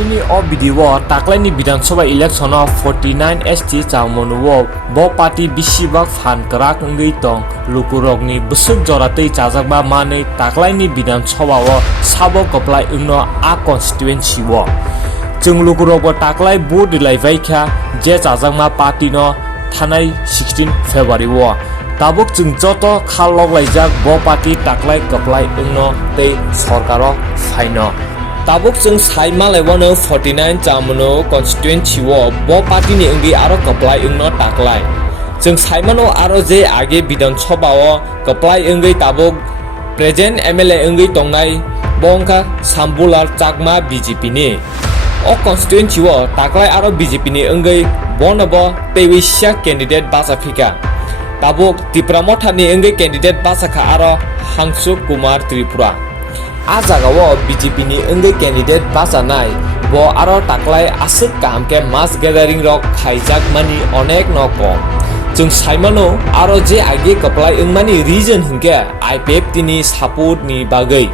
Nini o video taklaini Bidhansabha election 49 ST Chawmanu bo party bisibak fan krak ngei tong lukurokni busuk joratei chajakba manei taklaini Bidhansabha o Sabw kwplai ungno a constituency o chung lukurok bo taklai bo dilaibaikha je chajakma party no thanai 16 February o tabuk chung joto khalok laijak bo party taklai kwplai ungno tei sarkaro phaino tabuk chung saima laiwano 49 Chawmanu constituency o bo party ni ungi aro kwplai ungno taklai chung saimano aro je age Bidhansabha o kwplai ungi tabuk present MLA ungi tongnai bongka sambular chakma BJP ni o constituency o taklai aro BJP ni ungi bonobo tewisya candidate basafika tabuk Tipramotha ni ungi candidate basakha aro Hangsuk Kumar Tripura a jagao BJP ni ungi candidate basanai bo aro taklai asuk kamke mass gathering rok khaijak mani onek no kom chung saimano aro je age kwplai ungmani reason hingke IPF tini support ni bagai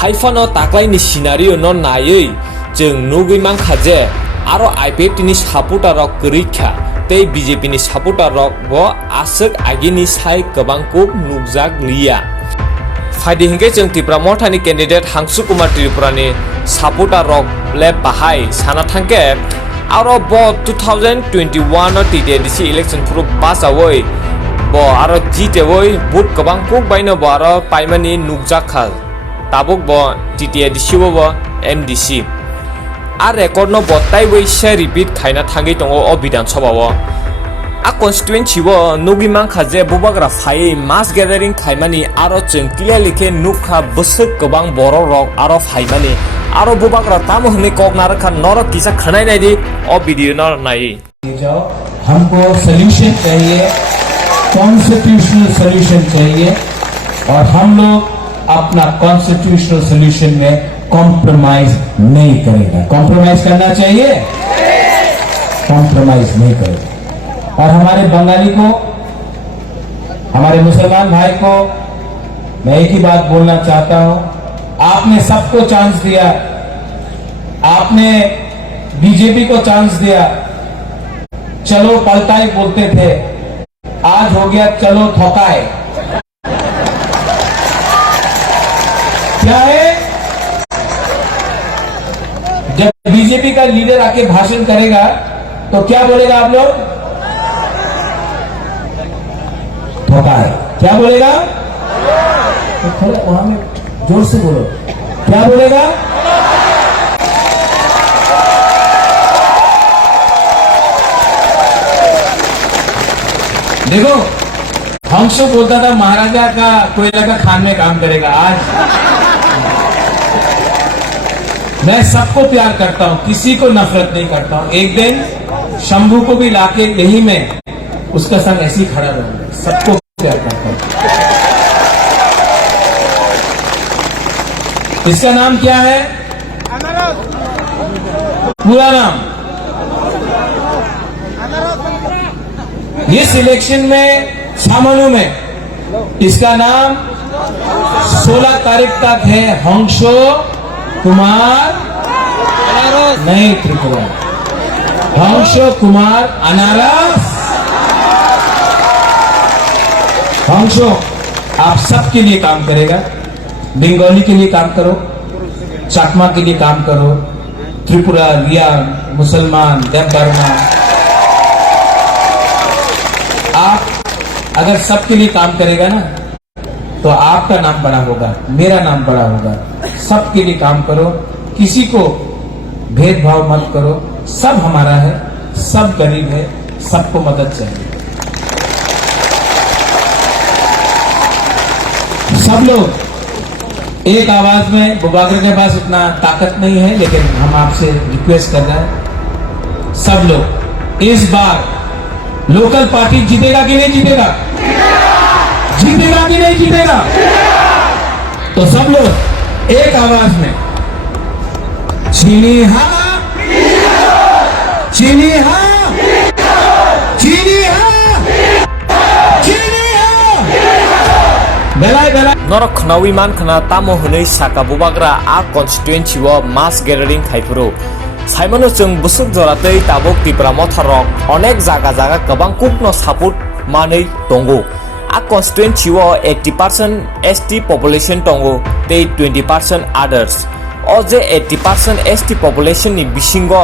haifano taklai ni scenario no naiui chung nugui mangkha je aro IPF tini supporter rok korikha tei BJP ni supporter rok bo asuk age ni sai kwbangkuk nugjak liya Faidi hingke chung Tipramotha ni candidate Hangsuk Kumar Tripura ni supporter rok le bahai sana thangke aro bo 2021 no TDC election puru pass awoi bo aro jitewoi vote kwbangkuk baino bo aro paimani nukjakha tabuk bo TDC bo MDC a record no bo taiwei se repeat khaina thangi tongo o Bidhansabha o a constituency o nugi mangkha je bubagra phai mass gathering khaimani aro chung clearly ke nukha busuk kwbang borok rok aro phaimani aro bubagra tamo hne kok narakha norok kisa khanai nai di o video no nai हमको solution चाहिए constitutional solution चाहिए और हम लोग अपना constitutional solution में compromise नहीं करेगा कॉम्प्रोमाइज करना चाहिए कॉम्प्रोमाइज नहीं करेगा और हमारे बंगाली को हमारे मुसलमान भाई को मैं एक ही बात बोलना चाहता हूं आपने सबको चांस दिया आपने बीजेपी को चांस दिया चलो पलटाई बोलते थे आज हो गया चलो ठोकाए क्या है जब बीजेपी का लीडर आके भाषण करेगा तो क्या बोलेगा आप लोग ठोकाए क्या बोलेगा तो थोड़ा वहां में जोर से बोलो क्या बोलेगा देखो हंसो बोलता था महाराजा का कोयला का खान में काम करेगा आज मैं सबको प्यार करता हूं किसी को नफरत नहीं करता हूं एक दिन शंभू को भी लाके यही में उसका संग ऐसे ही खड़ा रहूंगा सबको प्यार करता हूं इसका नाम क्या है पूरा नाम इस इलेक्शन में छामनू में इसका नाम 16 तारीख तक है हंसो कुमार नहीं त्रिपुरा हंसो कुमार अनारस हंसो आप सबके लिए काम करेगा बंगाली के लिए काम करो चाकमा के लिए काम करो त्रिपुरा रिया मुसलमान देवबर्मा आप अगर सबके लिए काम करेगा ना तो आपका नाम बड़ा होगा मेरा नाम बड़ा होगा सबके लिए काम करो किसी को भेदभाव मत करो सब हमारा है सब गरीब है सबको मदद चाहिए सब लोग एक आवाज में बुबाकर के पास उतना ताकत नहीं है लेकिन हम आपसे रिक्वेस्ट कर रहे हैं सब लोग इस बार लोकल पार्टी जीतेगा कि नहीं जीतेगा जीतेगा कि नहीं जीतेगा तो सब लोग एक आवाज में चीनी हा चीनी हा चीनी हा चीनी हा बेलाय बेलाय norok khnawi man khna tamo hunei saka bubagra a constituency o mass gathering khaifuru साइमानो जों बोसोर जरातै ताबुक त्रिपुरा मथारक अनेक जागा गोबां कुकनो सापुट मानै दंगो आ कन्स्टिट्युएन्सि 80% ST पपुलेशन दंगो तै 20% others o je 80% ST population ni bisingo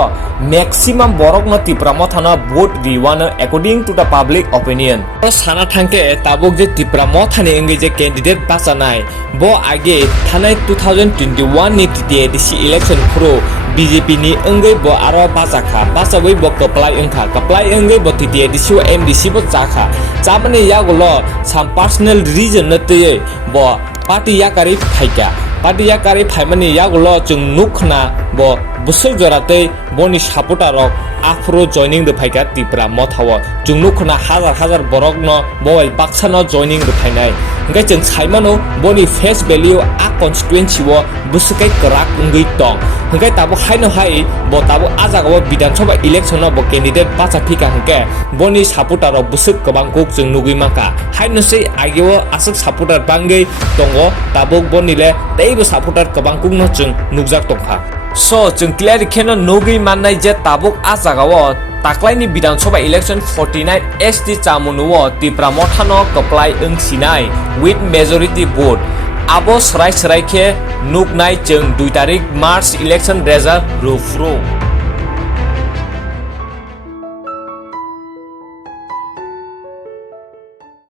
maximum borok no Tripura mothano vote riwano according to the public opinion sana thangke tabuk je Tripura mothani engi je candidate basanai bo age thanai 2021 ni TTADC election pro BJP ni engi bo aro basakha basawai bo kwplai engi bo TTADC o MDC bo jakha chamani yagulo some personal reason na tei bo party yakari thaika party yakari thaimani yagulo chung nukhna bo busuk joratei boni supporter rok afro joining the phaika Tripura mothawo chung nukhna hazar borok no boi baksa no joining the phainai ngai chung saimano boni face value a constituency wo busukai krak ngui tong ngai tabo haino hai bo tabo ajago Bidhan Sabha election no bo candidate bacha phika hangke boni supporter rok busuk kabang kuk chung nugui maka haino sei ageo asuk supporter bangai tongo tabo boni le teibo supporter kabang kuk no chung nugjak tongkha so chung clear kheno nugui mannai je tabuk ajagao taklaini Bidhan Sabha election 49 ST Chawmanu o Tripura mothano kwplai engsinai with majority vote abo srai khe nugnai chung 2 tarik March election result rufru